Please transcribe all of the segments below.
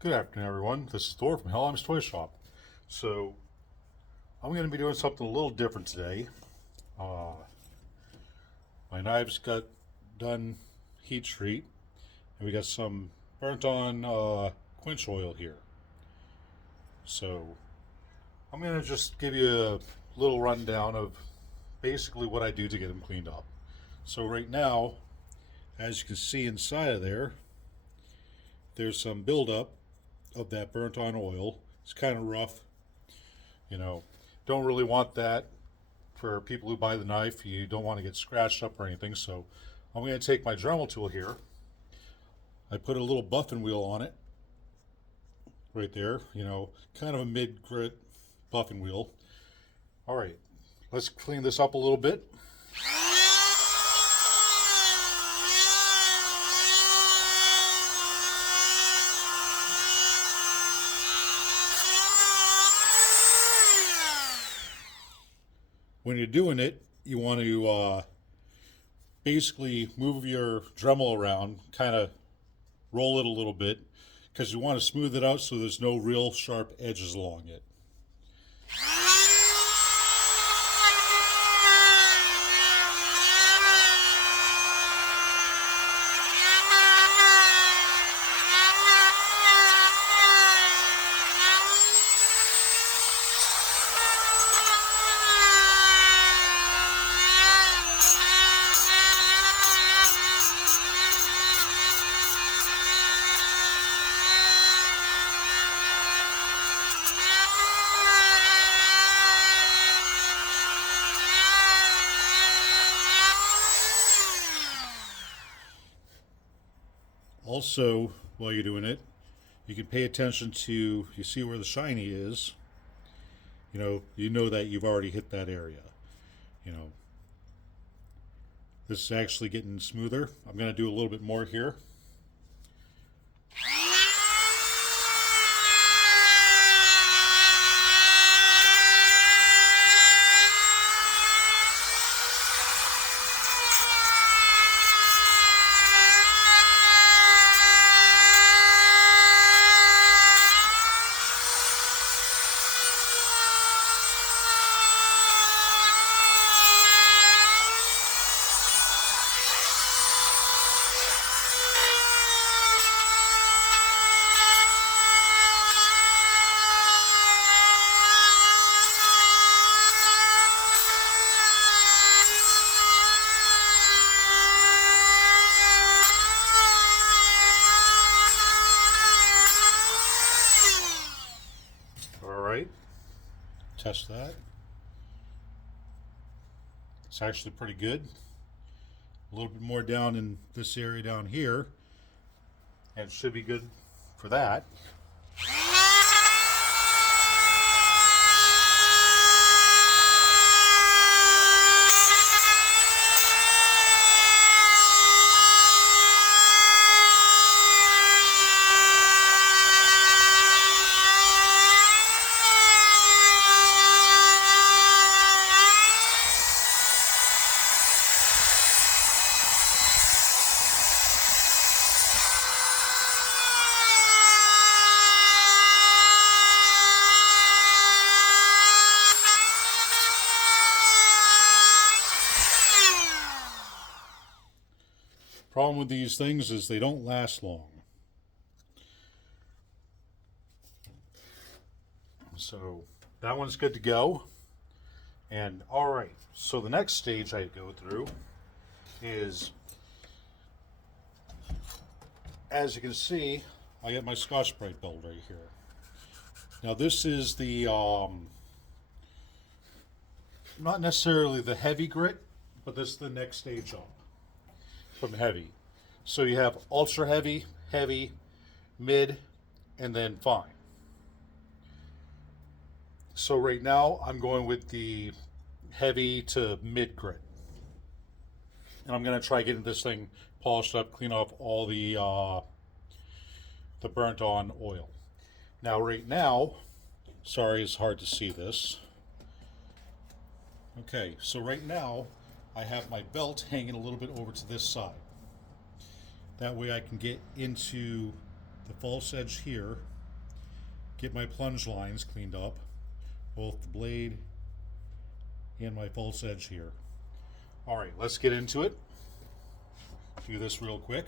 Good afternoon, everyone. This is Thor from Hellheim's Toy Shop. So, I'm going to be doing something a little different today. Uh, my knives got done heat treat, and we got some burnt on quench oil here. So, I'm going to just give you a little rundown of basically what I do to get them cleaned up. So, right now, as you can see inside of there, there's some buildup of that burnt on oil. It's kind of rough. Don't really want that for people who buy the knife. You don't want to get scratched up or anything. So I'm going to take my Dremel tool here. I put a little buffing wheel on it right there, kind of a mid grit buffing wheel. All right, let's clean this up a little bit. When you're doing it, you want to basically move your Dremel around, kind of roll it a little bit, because you want to smooth it out so there's no real sharp edges along it. Also, while you're doing it, you can pay attention to, you see where the shiny is, you know that you've already hit that area. You know, this is actually getting smoother. I'm going to do a little bit more here. All right, test that. It's actually pretty good. A little bit more down in this area down here, and it should be good for that. Problem with these things is they don't last long. So that one's good to go. And all right, so the next stage I go through is, as you can see, I got my Scotch-Brite build right here. Now this is the, not necessarily the heavy grit, but this is the next stage up from heavy. So you have ultra heavy, heavy, mid, and then fine. So right now I'm going with the heavy to mid grit. And I'm going to try getting this thing polished up, clean off all the burnt on oil. Now right now, sorry it's hard to see this. Okay, so right now I have my belt hanging a little bit over to this side. That way I can get into the false edge here, get my plunge lines cleaned up, both the blade and my false edge here. All right, let's get into it. Do this real quick.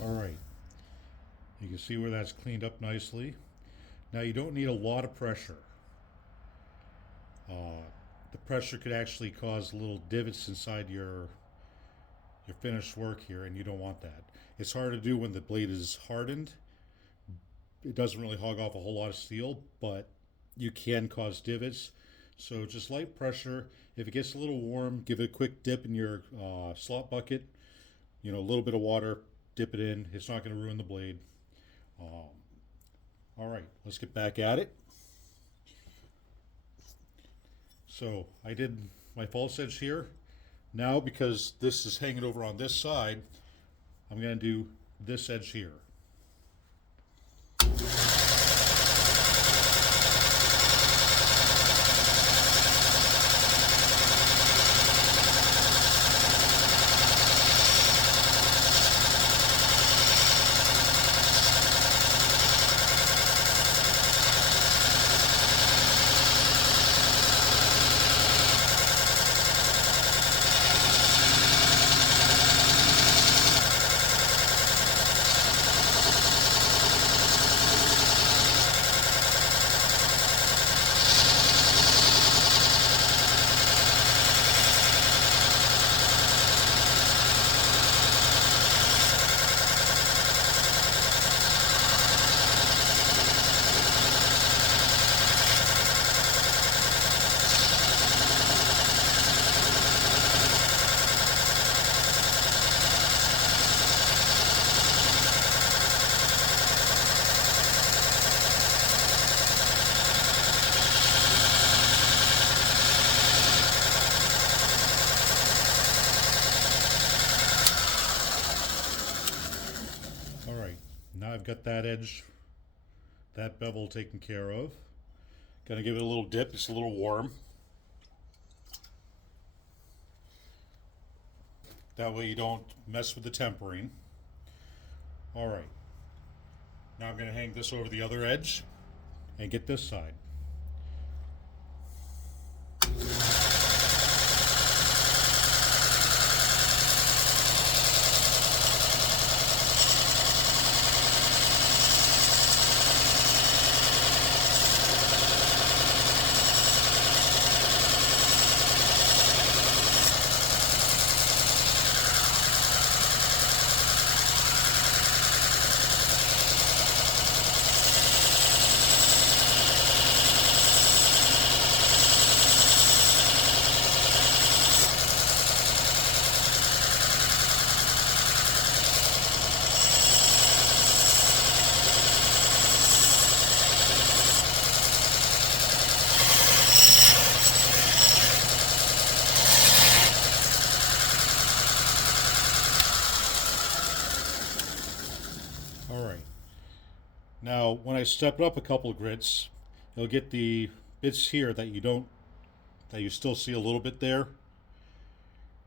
All right, you can see where that's cleaned up nicely. Now you don't need a lot of pressure. The pressure could actually cause little divots inside your finished work here, and you don't want that. It's hard to do when the blade is hardened. It doesn't really hog off a whole lot of steel, but you can cause divots. So just light pressure. If it gets a little warm, give it a quick dip in your slot bucket. You know, a little bit of water, dip it in. It's not going to ruin the blade. All right, let's get back at it. So I did my false edge here. Now, because this is hanging over on this side, I'm going to do this edge here. Now I've got that edge, that bevel taken care of. Gonna give it a little dip, it's a little warm. That way you don't mess with the tempering. All right, now I'm gonna hang this over the other edge and get this side. All right. Now, when I step it up a couple of grits, you'll get the bits here that you still see a little bit there.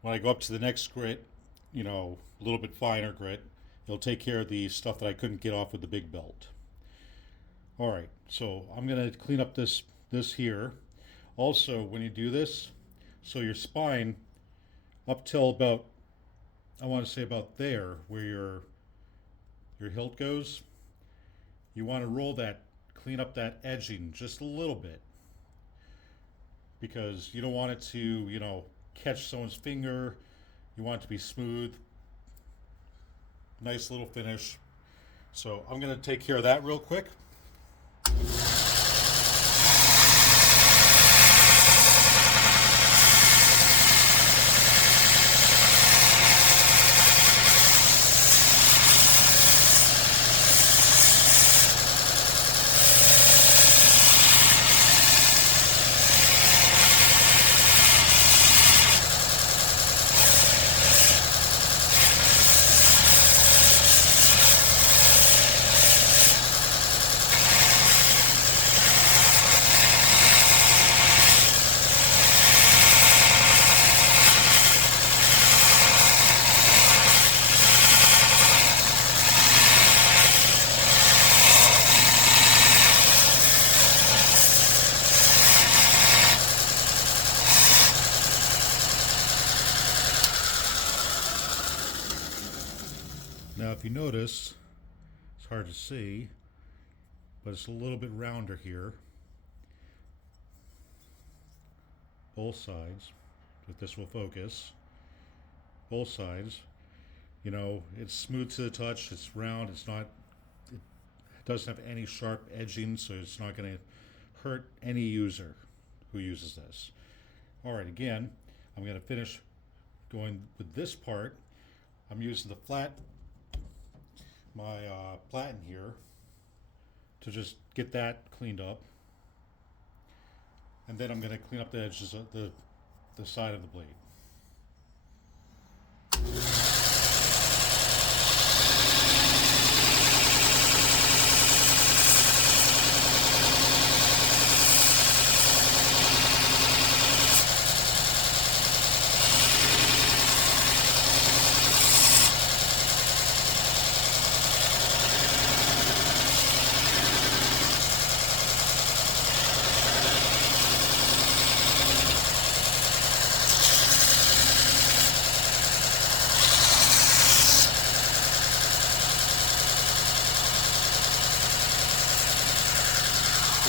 When I go up to the next grit, you know, a little bit finer grit, it'll take care of the stuff that I couldn't get off with the big belt. All right, so I'm gonna clean up this here. Also, when you do this, so your spine up till about I want to say about there, where your hilt goes, you want to roll that, clean up that edging just a little bit, because you don't want it to, catch someone's finger. You want it to be smooth, nice little finish. So I'm going to take care of that real quick. Now, if you notice, it's hard to see, but it's a little bit rounder here. Both sides, if this will focus. Both sides. It's smooth to the touch, it's round, it doesn't have any sharp edging, so it's not going to hurt any user who uses this. Alright, again, I'm going to finish going with this part. I'm using the my platen here to just get that cleaned up, and then I'm going to clean up the edges of the side of the blade.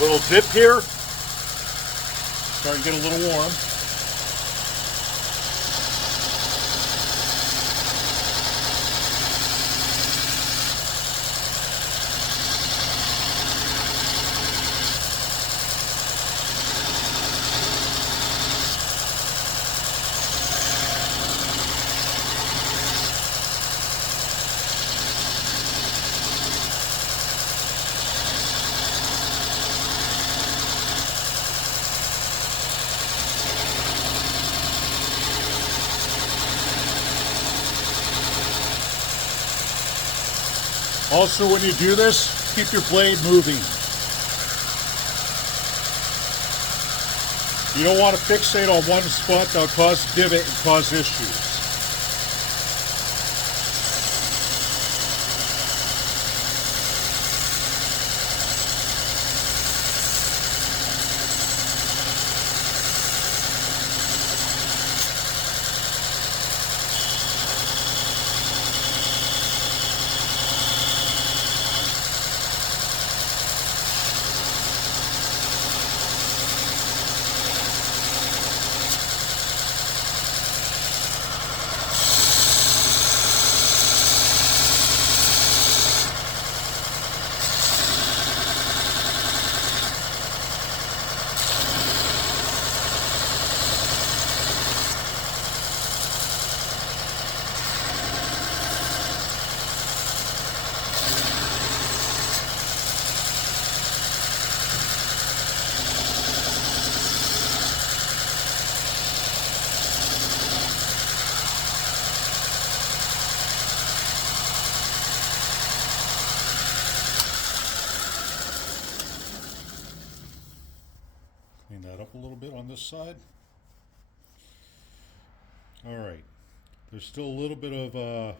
Little dip here, starting to get a little warm. Also, when you do this, keep your blade moving. You don't want to fixate on one spot that'll cause divot and cause issues. Clean that up a little bit on this side. Alright, there's still a little bit of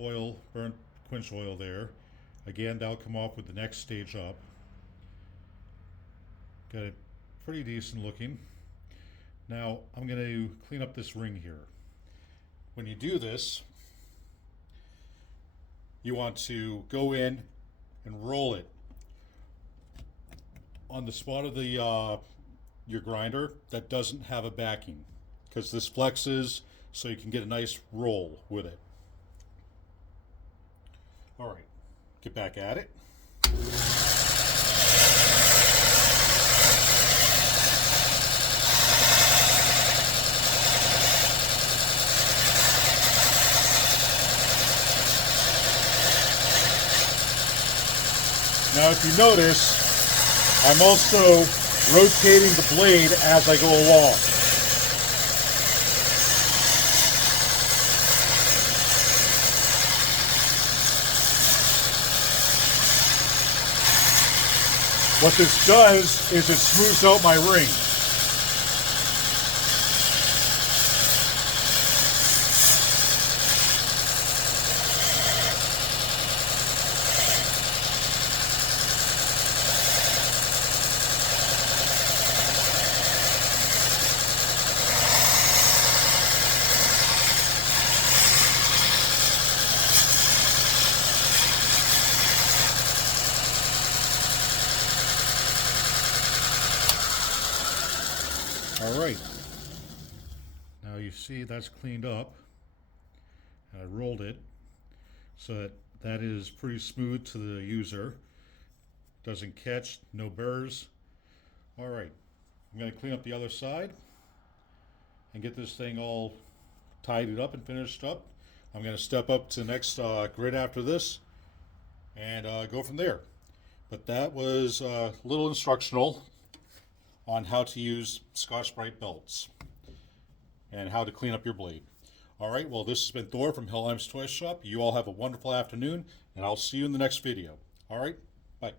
oil, burnt quench oil there. Again, that'll come off with the next stage up. Got it pretty decent looking. Now I'm going to clean up this ring here. when you do this, you want to go in and roll it on the spot of the your grinder that doesn't have a backing, because this flexes so you can get a nice roll with it. All right, get back at it. Now, if you notice, I'm also rotating the blade as I go along. What this does is it smooths out my ring. All right, now you see that's cleaned up. I rolled it so that that is pretty smooth to the user. Doesn't catch, no burrs. All right, I'm going to clean up the other side and get this thing all tidied up and finished up. I'm going to step up to the next grid after this and go from there. But that was a little instructional on how to use Scotch-Brite belts and how to clean up your blade. All right, well, this has been Thor from Hellheim's Toy Shop. You all have a wonderful afternoon, and I'll see you in the next video. All right, bye.